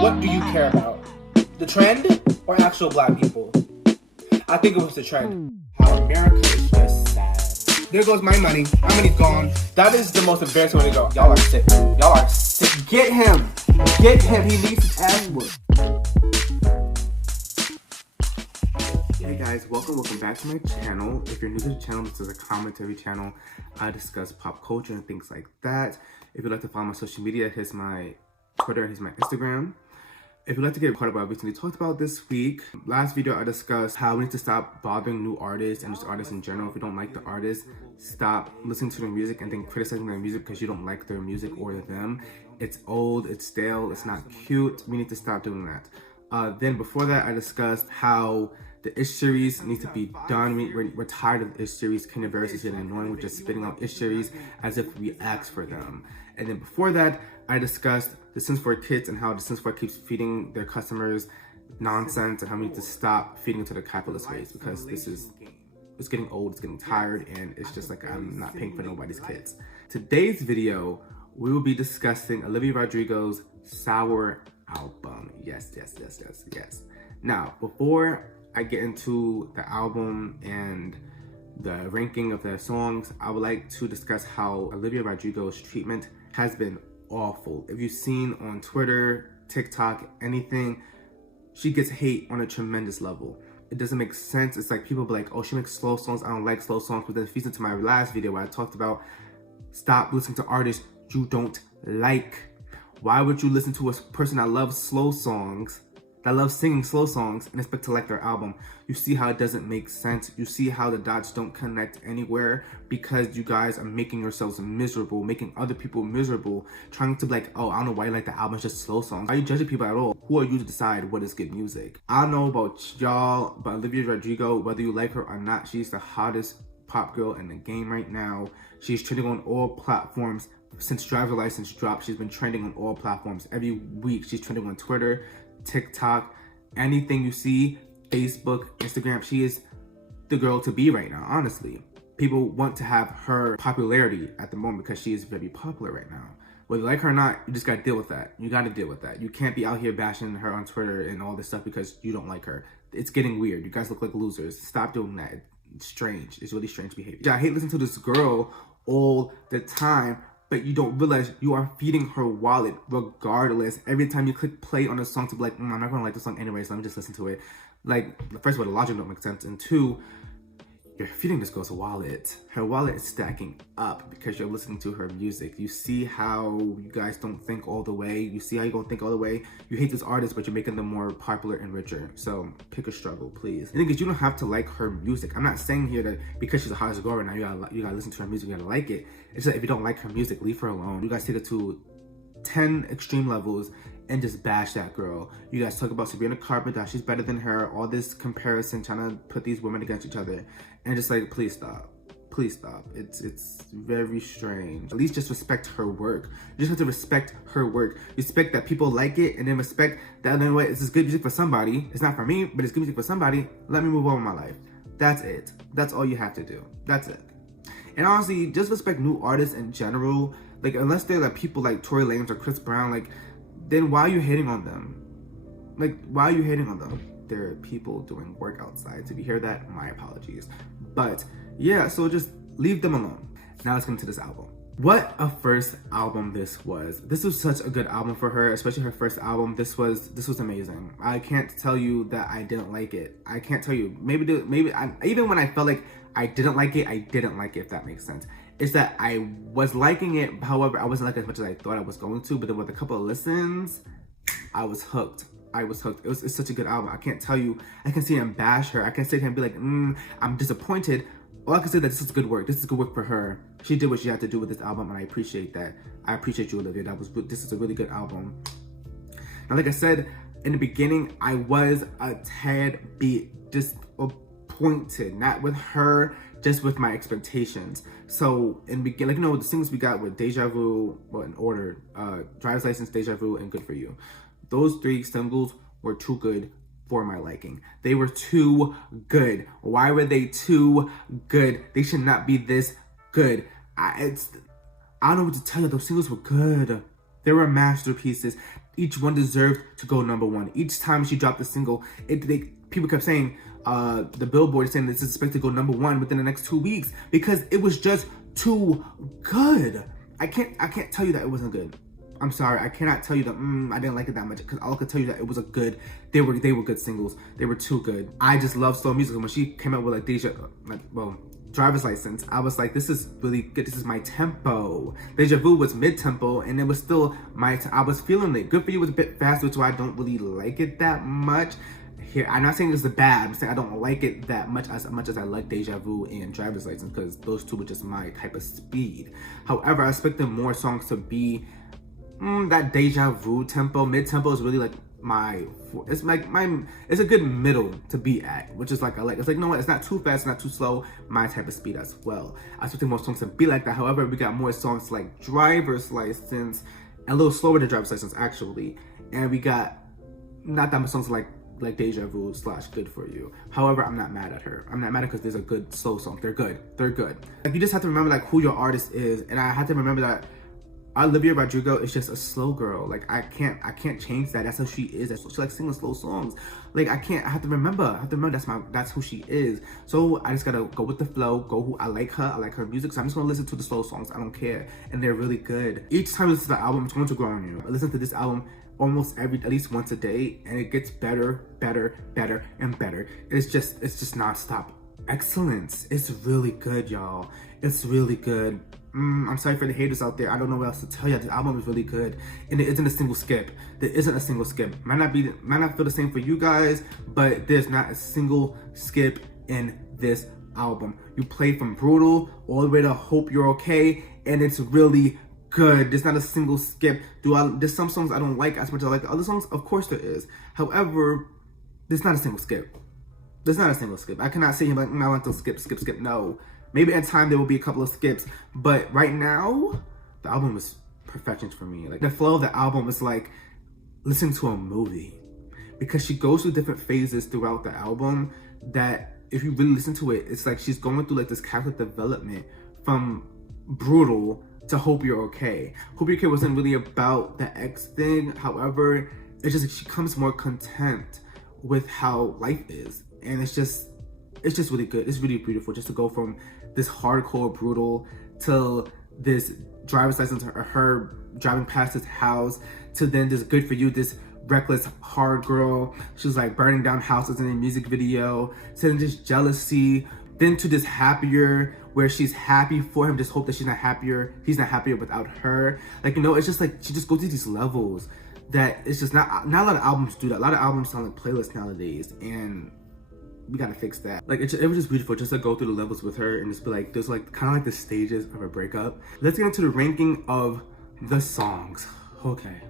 What do you care about? The trend or actual black people? I think it was the trend. How America is just sad. There goes my money. My money's gone. That is the most embarrassing way to go. Y'all are sick. Y'all are sick. Get him. Get him. He needs his ass whooped. Hey guys, welcome back to my channel. If you're new to the channel, this is a commentary channel. I discuss pop culture and things like that. If you'd like to follow my social media, here's my Twitter and here's my Instagram. If you'd like to get caught up what I recently talked about this week, last video I discussed how we need to stop bothering new artists and just artists in general. If you don't like the artist, stop listening to their music and then criticizing their music because you don't like their music or them. It's old, it's stale, it's not cute. We need to stop doing that. Then before that, I discussed how the Ish series needs to be done. We're tired of the Ish series. Kenya Barris is getting annoying with just spitting out Ish series as if we asked for them. And then before that, I discussed the Sims 4 kits and how the Sims 4 keeps feeding their customers nonsense and how we need to stop feeding into the capitalist ways because it's getting old, it's getting tired, and it's just like I'm not paying for nobody's kids. Today's video, we will be discussing Olivia Rodrigo's Sour album. Yes. Now, before I get into the album and the ranking of the songs, I would like to discuss how Olivia Rodrigo's treatment has been awful. If you've seen on Twitter, TikTok, anything, she gets hate on a tremendous level. It doesn't make sense. It's like people be like, oh, she makes slow songs. I don't like slow songs. But then if you listen to my last video where I talked about stop listening to artists you don't like. Why would you listen to a person that loves slow songs, that loves singing slow songs, and expect to like their album? You see how it doesn't make sense. You see how the dots don't connect anywhere because you guys are making yourselves miserable, making other people miserable, trying to be like, oh, I don't know why you like the album, it's just slow songs. Why are you judging people at all? Who are you to decide what is good music? I don't know about y'all, but Olivia Rodrigo, whether you like her or not, she's the hottest pop girl in the game right now. She's trending on all platforms. Since Driver's License dropped, she's been trending on all platforms. Every week, she's trending on Twitter, TikTok, anything you see, Facebook, Instagram. She is the girl to be right now, honestly. People want to have her popularity at the moment because she is very popular right now. Whether you like her or not, you just gotta deal with that. You gotta deal with that. You can't be out here bashing her on Twitter and all this stuff because you don't like her. It's getting weird. You guys look like losers. Stop doing that. It's strange. It's really strange behavior. I hate listening to this girl all the time, but you don't realize you are feeding her wallet regardless. Every time you click play on a song to be like, I'm not gonna like the song anyway, so let me just listen to it. Like, first of all, the logic don't make sense. And two, you're feeding this girl's wallet. Her wallet is stacking up because you're listening to her music. You see how you guys don't think all the way. You see how you don't think all the way. You hate this artist, but you're making them more popular and richer. So pick a struggle, please. And because you don't have to like her music. I'm not saying here that because she's the hottest girl right now, you gotta listen to her music, you gotta like it. It's that if you don't like her music, leave her alone. You guys take it to 10 extreme levels and just bash that girl. You guys talk about Sabrina Carpenter, she's better than her, all this comparison, trying to put these women against each other. And just like, please stop. Please stop. It's very strange. At least just respect her work. You just have to respect her work. Respect that people like it, and then respect that, you know, this is good music for somebody. It's not for me, but it's good music for somebody. Let me move on with my life. That's it. That's all you have to do. That's it. And honestly, just respect new artists in general. Like, unless they're like people like Tory Lanez or Chris Brown, like, then why are you hating on them? Like, why are you hating on them? There are people doing work outside. So if you hear that, my apologies. But yeah, so just leave them alone. Now let's get into this album. What a first album this was. This was such a good album for her, especially her first album. This was amazing. I can't tell you that I didn't like it. I can't tell you. Even when I felt like I didn't like it, if that makes sense. It's that I was liking it, however, I wasn't liking it as much as I thought I was going to, but then with a couple of listens, I was hooked. It's such a good album. I can't tell you, I can see him bash her. I can sit here and be like, I'm disappointed. All I can say that this is good work. This is good work for her. She did what she had to do with this album, and I appreciate that. I appreciate you, Olivia. This is a really good album. Now, like I said, in the beginning, I was a tad bit disappointed. Not with her, just with my expectations. So in the beginning, like, you know, the singles we got with Deja Vu, well, in order, Driver's License, Deja Vu, and Good For You. Those three singles were too good for my liking. They were too good. Why were they too good? They should not be this good. I don't know what to tell you. Those singles were good. They were masterpieces. Each one deserved to go number one. Each time she dropped a single, people kept saying, the Billboard is saying this is expected to go number one within the next 2 weeks because it was just too good. I can't tell you that it wasn't good. I'm sorry, I cannot tell you that I didn't like it that much, because all I could tell you that it was a good, they were good singles. They were too good. I just love slow music. When she came out with Driver's License, I was like, this is really good. This is my tempo. Deja Vu was mid-tempo, and it was still I was feeling it. Good For You was a bit fast, which is why I don't really like it that much. Here, I'm not saying it's bad. I'm saying I don't like it that much as I like Deja Vu and Driver's License, because those two were just my type of speed. However, I expected more songs to be that Deja Vu tempo. Mid-tempo is really like it's a good middle to be at, which is like it's like, you know what, it's not too fast, it's not too slow, my type of speed as well. I expected more songs to be like that. However, we got more songs like Driver's License, a little slower than Driver's License actually, and we got not that much songs like Deja Vu / Good For You. However, I'm not mad at her. I'm not mad because there's a good slow song. They're good. Like, you just have to remember like who your artist is, and I have to remember that Olivia Rodrigo is just a slow girl. Like, I can't change that. That's how she is. She likes singing slow songs. Like, I have to remember that's who she is. So I just gotta go with the flow, I like her music, so I'm just gonna listen to the slow songs. I don't care. And they're really good. Each time I listen to the album, it's going to grow on you. I listen to this album almost at least once a day, and it gets better, and better. It's just nonstop excellence. It's really good, y'all. It's really good. I'm sorry for the haters out there. I don't know what else to tell you. This album is really good, and there isn't a single skip. Might not feel the same for you guys, but there's not a single skip in this album. You play from Brutal all the way to Hope You're Okay, and it's really good. There's not a single skip. There's some songs I don't like as much as I like the other songs? Of course there is. However, there's not a single skip. I cannot say like, I want to skip. No. Maybe in time there will be a couple of skips, but right now, the album is perfection for me. Like, the flow of the album is like listening to a movie, because she goes through different phases throughout the album that if you really listen to it, it's like she's going through like this character development from Brutal to Hope You're Okay. Hope You're Okay wasn't really about the ex thing. However, it's just like she comes more content with how life is, and it's just really good. It's really beautiful just to go from this hardcore Brutal to this Driver's License, her driving past his house, to then this Good For You, this reckless hard girl. She was like burning down houses in a music video, to then this Jealousy, then to this Happier, where she's happy for him, just hope that he's not happier without her. Like, you know, it's just like she just goes through these levels that it's just not a lot of albums do that. A lot of albums sound like playlists nowadays, and we gotta fix that. Like, it was just beautiful just to go through the levels with her and just be like, there's like kind of like the stages of a breakup. Let's get into the ranking of the songs. Okay,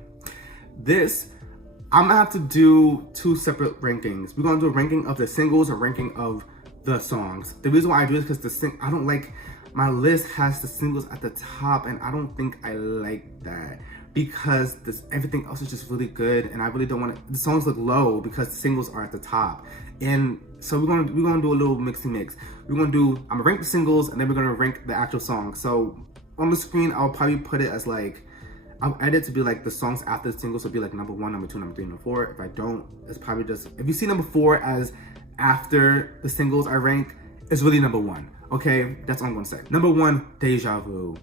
I'm gonna have to do two separate rankings. We're gonna do a ranking of the singles, a ranking of the songs. The reason why I do this is because I don't like, my list has the singles at the top, and I don't think I like that, because everything else is just really good, and I really don't want the songs look low because the singles are at the top. And so we're gonna do a little mix. I'm gonna rank the singles, and then we're gonna rank the actual songs. So on the screen, I'll probably put it as like, I'll edit to be like the songs after the singles will be like number 1, number 2, number 3, number 4. If I don't, it's probably just, if you see number 4 as after the singles I rank, it's really number 1. Okay, that's all I'm gonna say. Number 1, Deja Vu.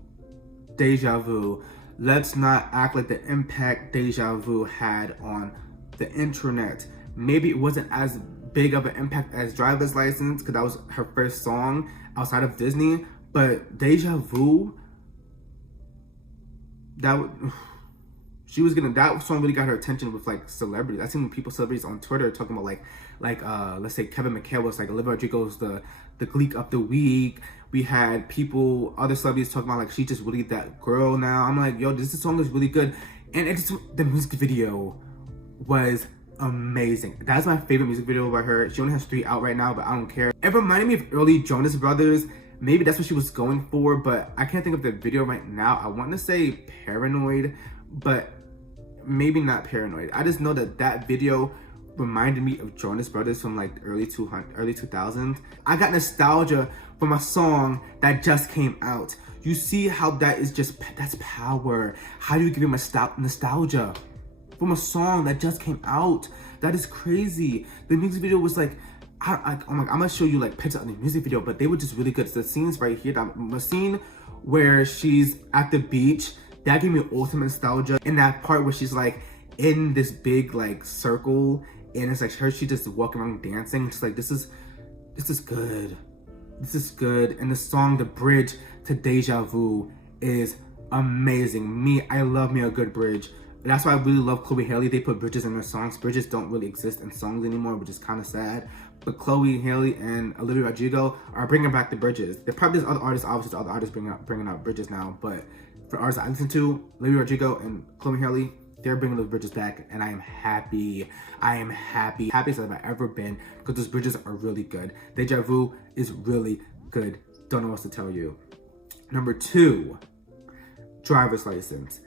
Let's not act like the impact Deja Vu had on the internet. Maybe it wasn't as big of an impact as Driver's License, because that was her first song outside of Disney, but Deja Vu, that song really got her attention with like celebrities. I seen celebrities on Twitter talking about like let's say Kevin McHale was like Olivia Rodrigo's the Gleek of the week. We had other celebrities talking about like she's just really that girl now. I'm like, yo, this song is really good, and the music video was amazing. That's my favorite music video by her. She only has 3 out right now, but I don't care. It reminded me of early Jonas Brothers. Maybe that's what she was going for, but I can't think of the video right now. I want to say Paranoid, but maybe not Paranoid. I just know that video reminded me of Jonas Brothers from like early 2000s. I got nostalgia from a song that just came out. You see how that is that's power. How do you give him nostalgia? from a song that just came out. That is crazy. The music video was like, I'm gonna show you like pictures of the music video, but they were just really good. So the scenes right here, the scene where she's at the beach, that gave me ultimate nostalgia. In that part where she's like in this big like circle, and it's like her, she just walking around dancing. Just like, this is good. This is good. And the song, the bridge to Deja Vu is amazing. I love me a good bridge. That's why I really love Chloe Haley. They put bridges in their songs. Bridges don't really exist in songs anymore, which is kind of sad. But Chloe Haley and Olivia Rodrigo are bringing back the bridges. There probably there's other artists, obviously, other artists bringing out bridges now. But for artists I listen to, Olivia Rodrigo and Chloe Haley, they're bringing those bridges back, and I am happy. I am happy. Happiest I've ever been, because those bridges are really good. Deja Vu is really good. Don't know what else to tell you. Number 2, driver's license.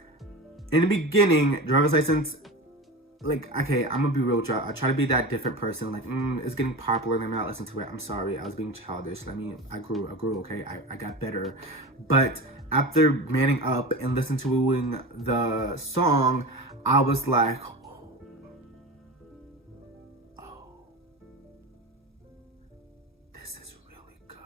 In the beginning, driver's license, like, okay, I'm gonna be real. I try to be that different person. Like, it's getting popular. Let me not listen to it. I'm sorry. I was being childish. I grew. Okay, I got better. But after manning up and listening to the song, I was like, oh, this is really good.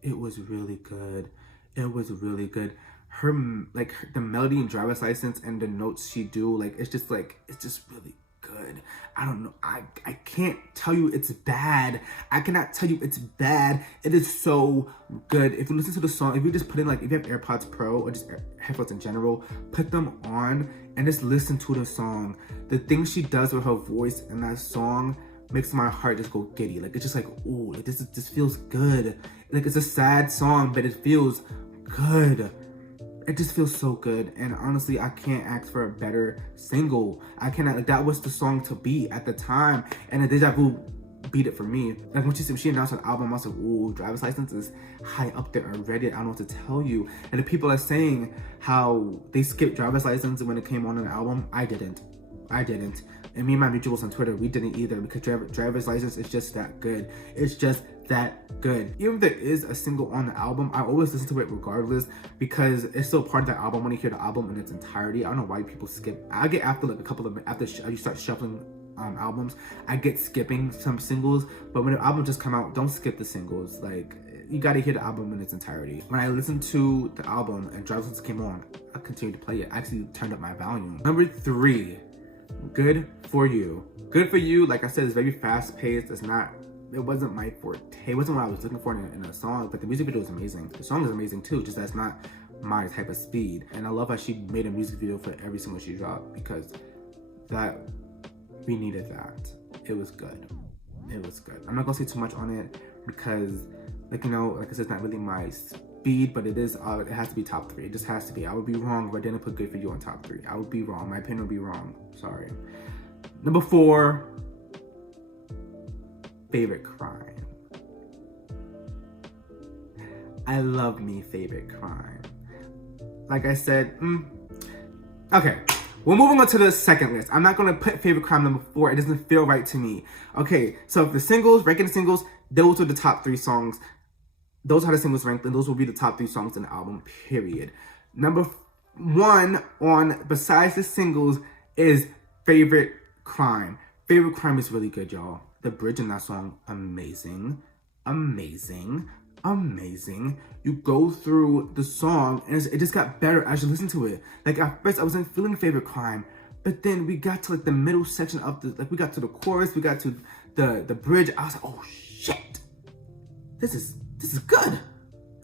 It was really good. It was really good. The melody in driver's license and the notes she do, like, it's just really good. I don't know. I can't tell you it's bad. I cannot tell you it's bad. It is so good. If you listen to the song, if you just put in, like, if you have AirPods Pro or just headphones in general, put them on and just listen to the song. The things she does with her voice in that song makes my heart just go giddy. Like, it's just like, ooh, like, this feels good. Like, it's a sad song, but it feels good. It just feels so good, and honestly, I can't ask for a better single. I cannot. Like, that was the song to beat at the time, and the Deja Vu beat it for me. Like, when she announced an album, I was like, ooh, driver's license is high up there already. I don't know what to tell you. And the people are saying how they skipped driver's license when it came on an album. I didn't. And me and my mutuals on Twitter, we didn't either, because driver's license is just that good. It's just that good. Even if there is a single on the album, I always listen to it regardless, because it's still part of the album when you hear the album in its entirety. I don't know why people skip. I get after like a couple of, after you start shuffling albums, I get skipping some singles, but when the album just come out, don't skip the singles. Like, you gotta hear the album in its entirety. When I listened to the album and driver's license came on, I continued to play it. I actually turned up my volume. Number 3, Good For You. Good For You, like I said, is very fast paced. It wasn't my forte. It wasn't what I was looking for in a song, but the music video is amazing. The song is amazing too, just that's not my type of speed. And I love how she made a music video for every single she dropped, because we needed that. It was good. It was good. I'm not gonna say too much on it, because, like, you know, like I said, it's not really my speed, but it is. It has to be top 3. It just has to be. I would be wrong if I didn't put Good For You on top 3. I would be wrong. My opinion would be wrong. Sorry. Number 4, Favorite Crime. I love me Favorite Crime. Like I said, okay. We're moving on to the second list. I'm not gonna put Favorite Crime number 4. It doesn't feel right to me. Okay, so if the singles, ranking the singles, those are the top 3 songs. Those are the singles ranked, and those will be the top 3 songs in the album, period. Number 1 on, besides the singles, is Favorite Crime. Favorite Crime is really good, y'all. The bridge in that song, amazing. You go through the song, and it just got better as you listen to it. Like, at first, I wasn't feeling Favorite Crime, but then we got to, like, the middle section of the, like, we got to the chorus, we got to the bridge. I was like, oh shit, this is good.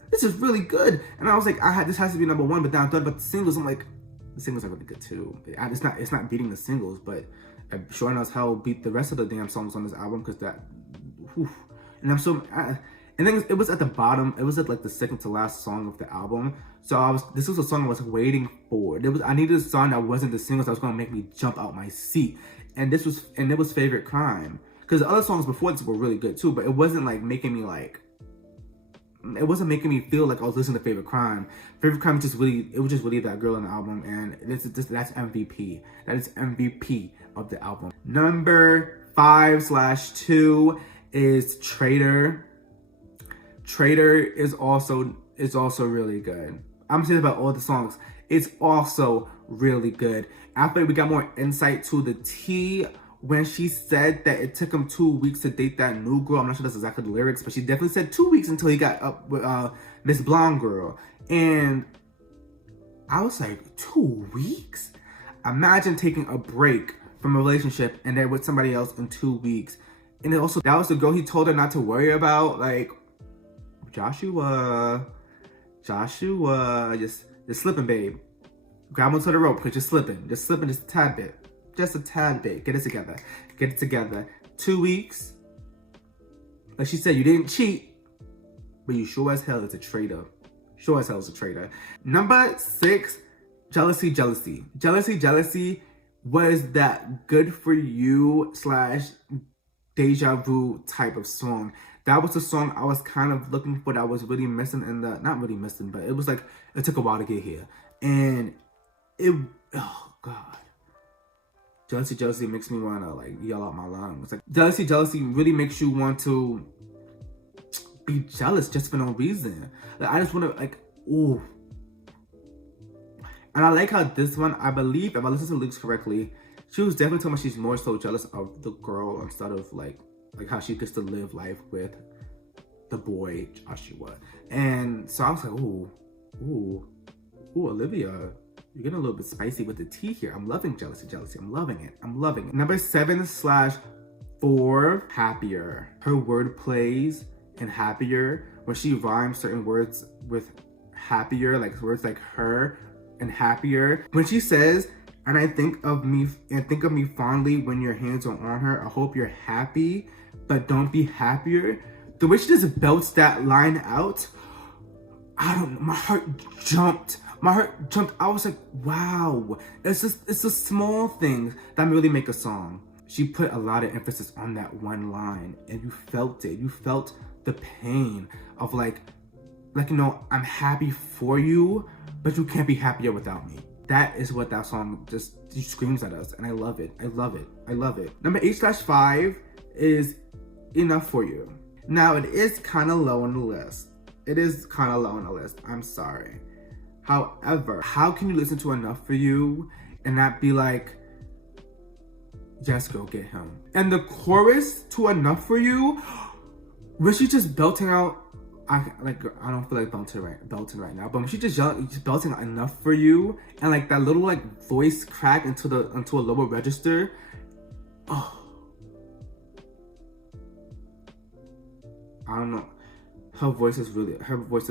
This is really good. And I was like, this has to be number 1. But then I thought about the singles. I'm like, the singles are really good too. It's not beating the singles, but sure enough, hell beat the rest of the damn songs on this album, because that, whew. And I'm so, and then it was at the bottom. It was at, like, the second to last song of the album. So this was a song I was waiting for. I needed a song that wasn't the singles that was gonna make me jump out my seat. And it was Favorite Crime, because the other songs before this were really good too, but it wasn't like making me like. It wasn't making me feel like I was listening to Favorite Crime. Favorite Crime was just really that girl in the album, and that's MVP. That is MVP of the album. Number 5/2 is Traitor. Traitor is also really good. I'm saying about all the songs. It's also really good. After we got more insight to the tea when she said that it took him 2 weeks to date that new girl. I'm not sure that's exactly the lyrics, but she definitely said 2 weeks until he got up with this blonde girl. And I was like, 2 weeks? Imagine taking a break from a relationship and they're with somebody else in 2 weeks. And then also, that was the girl he told her not to worry about. Like, Joshua, just slipping, babe. Grab onto the rope because you're slipping just a tad bit. Just a tad bit. Get it together. 2 weeks. Like she said, you didn't cheat, but you sure as hell is a traitor. Number 6, jealousy. Jealousy was that good for you / deja vu type of song. That was the song I was kind of looking for, that was really missing in the, not really missing, but it was like, it took a while to get here. And it, oh God. Jealousy makes me want to like yell out my lungs. Like jealousy really makes you want to be jealous just for no reason. Like I just want to like, ooh. And I like how this one, I believe, if I listen to the lyrics correctly, she was definitely talking about she's more so jealous of the girl instead of like how she gets to live life with the boy, Joshua. And so I was like, ooh, Olivia, you're getting a little bit spicy with the tea here. I'm loving jealousy. I'm loving it. Number 7/4, happier. Her word plays and happier, when she rhymes certain words with happier, like words like her and happier. When she says, and I think of me fondly when your hands are on her. I hope you're happy, but don't be happier. The way she just belts that line out, I don't know, my heart jumped. I was like, wow. It's the small things that really make a song. She put a lot of emphasis on that one line, and you felt it. You felt the pain of like, you know, I'm happy for you, but you can't be happier without me. That is what that song just screams at us, and I love it. Number 8/5 is Enough for You. Now, it is kind of low on the list. I'm sorry. However, how can you listen to Enough for You and not be like, just go get him? And the chorus to Enough for You, was she just belting out, I don't feel like belting right now, but when she just belting out Enough for You, and like that little like voice crack into a lower register, oh, I don't know. Her voice is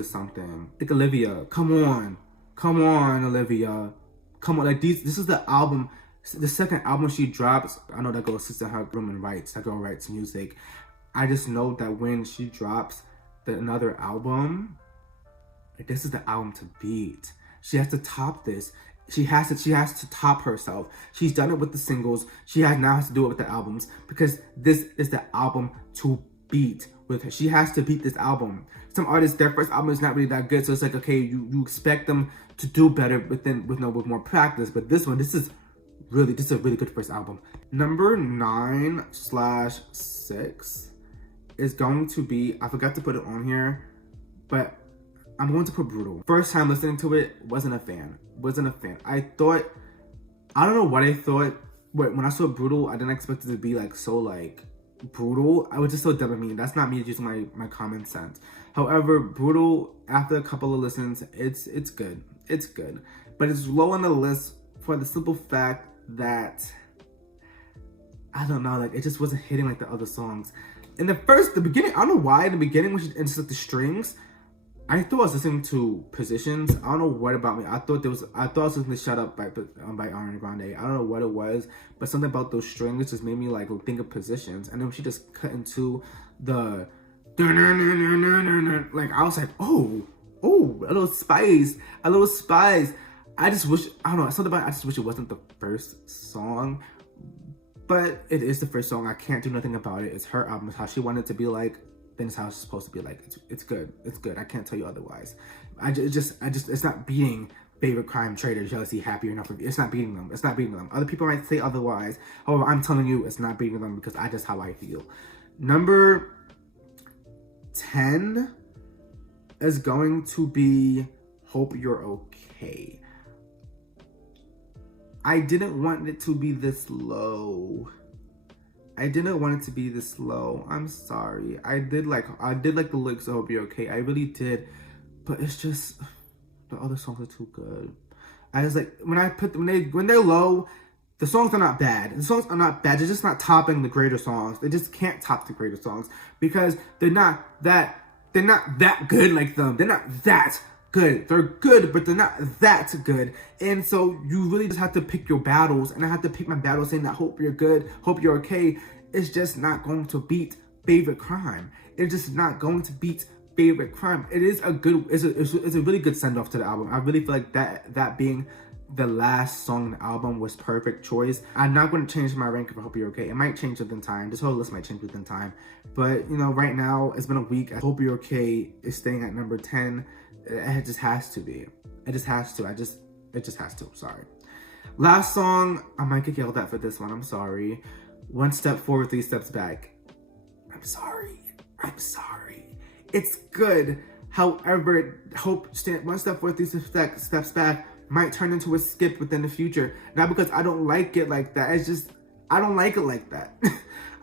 something. Like Olivia, come on, Olivia, come on. Like this is the album, the second album she drops. I know that girl sits in her room and writes. That girl writes music. I just know that when she drops another album, like, this is the album to beat. She has to top this. She has to top herself. She's done it with the singles. She now has to do it with the albums, because this is the album to beat with her. She has to beat this album. Some artists, their first album is not really that good, so it's like, okay, you expect them to do better with more practice. But this is a really good first album. Number 9/6 is going to be, I forgot to put it on here, but I'm going to put Brutal. First time listening to it, wasn't a fan. I don't know what I thought. When I saw Brutal, I didn't expect it to be like so like brutal. I was just so dumb at me. That's not me using my common sense. However, Brutal, after a couple of listens, it's good. But it's low on the list for the simple fact that, I don't know, like it just wasn't hitting like the other songs. In the beginning, I don't know why, in the beginning when she inserted the strings, I thought I was listening to Positions. I don't know what about me. I thought I was listening to Shut Up by Ariana Grande. I don't know what it was, but something about those strings just made me like think of Positions. And then when she just cut into the like, I was like, oh, a little spice. I just wish, I don't know, something about it, I just wish it wasn't the first song. But it is the first song. I can't do nothing about it. It's her album. It's how she wanted it to be like. Then it's how it's supposed to be like. It's good. I can't tell you otherwise. It's not beating Favorite Crime, Traitor, Jealousy, Happy, Enough for You. It's not beating them. Other people might say otherwise. However, I'm telling you, it's not beating them because that's how I feel. Number 10 is going to be Hope You're Okay. I didn't want it to be this low. I didn't want it to be this low. I'm sorry. I did like the lyrics of Hope You're Okay. I really did. But it's just the other songs are too good. I was like, when they're low, the songs are not bad. The songs are not bad. They're just not topping the greater songs. They just can't top the greater songs because they're not that good like them. They're not that good. They're good, but they're not that good. And so you really just have to pick your battles. And I have to pick my battle saying that Hope You're Good, Hope You're Okay is just not going to beat Favorite Crime. It's just not going to beat Favorite Crime. It is a good, it's a really good send off to the album. I really feel like that being the last song in the album was perfect choice. I'm not going to change my ranking for Hope You're Okay. It might change within time. This whole list might change within time. But, you know, right now, it's been a week. I Hope You're Okay is staying at number 10. It just has to be. It just has to. It just has to. Sorry. Last song, I might get yelled at for this one. I'm sorry. One Step Forward, Three Steps Back. I'm sorry. It's good. However, One Step Forward, Three Steps Back might turn into a skip within the future. Not because I don't like it like that. It's just, I don't like it like that.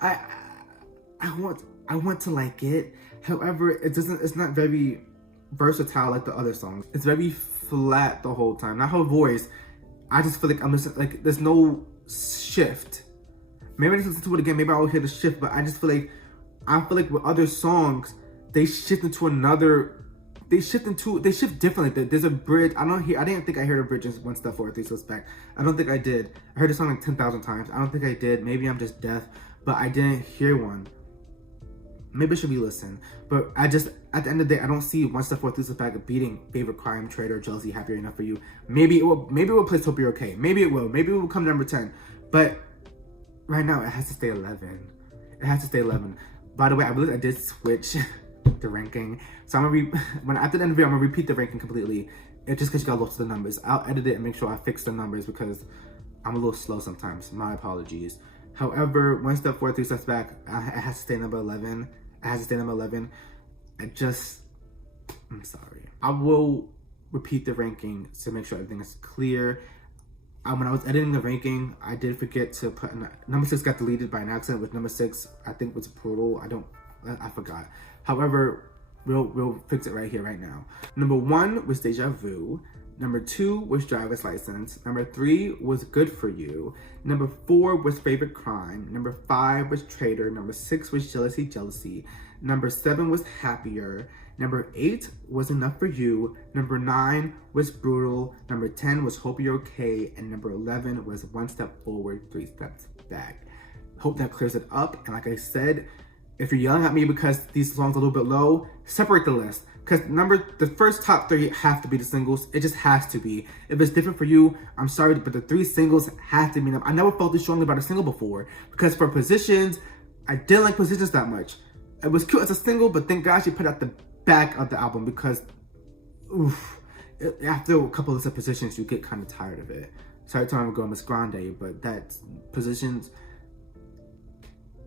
I want to like it. However, it's not very versatile like the other songs. It's very flat the whole time. Not her voice. I just feel like I'm listening, like there's no shift. Maybe I just listen to it again. Maybe I'll hear the shift, but I feel like with other songs, they shift differently. There's a bridge. I didn't think I heard a bridge in One Step Forward, Three Steps Back. I don't think I did. I heard the song like 10,000 times. I don't think I did. Maybe I'm just deaf, but I didn't hear one. Maybe I should be listening. But at the end of the day, I don't see One Step Forward, Three Steps Back beating Favorite Crime, Traitor, Jealousy, Happier Enough for You. Maybe it will place Hope You're Okay. Maybe it will. Maybe it will come to number 10. But right now, it has to stay 11. It has to stay 11. By the way, I believe I did switch the ranking. So after the end of the video, I'm gonna repeat the ranking completely. It's just because you got lost to the numbers. I'll edit it and make sure I fix the numbers because I'm a little slow sometimes. My apologies. However, One Step Forward, Three Steps Back, it has to stay number 11. It has to stay number 11. I'm sorry. I will repeat the ranking to make sure everything is clear. When I was editing the ranking, I did forget to put number 6 got deleted by an accident, with number 6 I think was Brutal. I forgot. However, we'll fix it right here, right now. Number 1 was Deja Vu. Number 2 was Driver's License. Number 3 was Good For You. Number 4 was Favorite Crime. Number 5 was Traitor. Number 6 was Jealousy. Number 7 was Happier. Number 8 was Enough For You. Number 9 was Brutal. Number 10 was Hope You're Okay. And number 11 was One Step Forward, Three Steps Back. Hope that clears it up. And like I said, if you're yelling at me because these songs are a little bit low, separate the list. Because the first top 3 have to be the singles. It just has to be. If it's different for you, I'm sorry, but the 3 singles have to be enough. I never felt this strongly about a single before. Because for Positions, I didn't like Positions that much. It was cute as a single, but thank God she put out the back of the album because, after a couple of Positions, you get kind of tired of it. Sorry to my girl, Miss Grande, but that Positions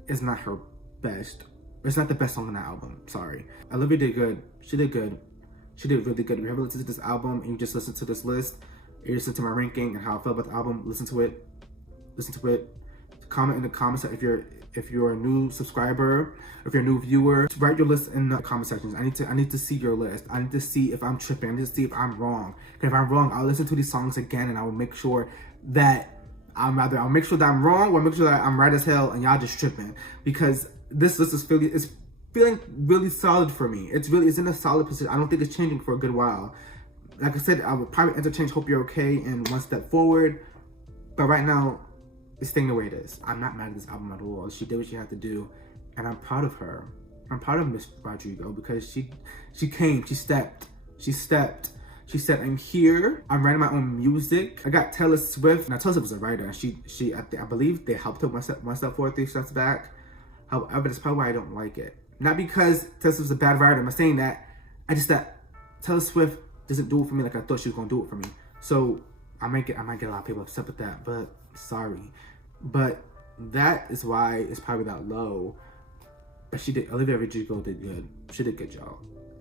is not her best. It's not the best song on that album. Sorry. Olivia did good. She did good. She did really good. If you ever listen to this album and you just listen to this list, you listen to my ranking and how I felt about the album, listen to it. Comment in the comments if you're a new subscriber, if you're a new viewer, write your list in the comment sections. I need to see your list. I need to see if I'm tripping. I need to see if I'm wrong. And if I'm wrong, I'll listen to these songs again and I will make sure that I'll make sure that I'm wrong, or make sure that I'm right as hell and y'all just tripping. Because this list is feeling really solid for me. It's in a solid position. I don't think it's changing for a good while. Like I said, I would probably interchange Hope You're Okay and One Step Forward. But right now, it's staying the way it is. I'm not mad at this album at all. She did what she had to do. And I'm proud of her. I'm proud of Miss Rodrigo because she came, she stepped. She said, I'm here. I'm writing my own music. I got Taylor Swift. Now, Taylor Swift was a writer. I believe they helped her One Step Forward, Three Steps Back. However, that's probably why I don't like it. Not because Taylor Swift's a bad writer. I'm not saying that. I just that Taylor Swift doesn't do it for me like I thought she was gonna do it for me. So I might get a lot of people upset with that. But sorry. But that is why it's probably that low. But Olivia Rodrigo did good. She did good, y'all.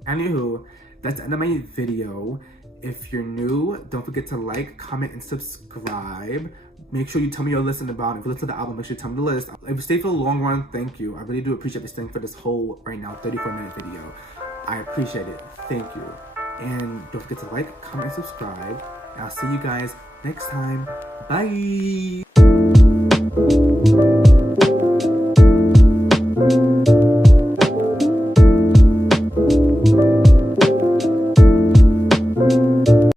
Anywho, that's the end of my video. If you're new, don't forget to like, comment, and subscribe. Make sure you tell me you're listening about it. If you listen to the album, make sure you tell me the list. If you stay for the long run, thank you. I really do appreciate you staying for this whole, right now, 34-minute video. I appreciate it. Thank you. And don't forget to like, comment, and subscribe. And I'll see you guys next time. Bye!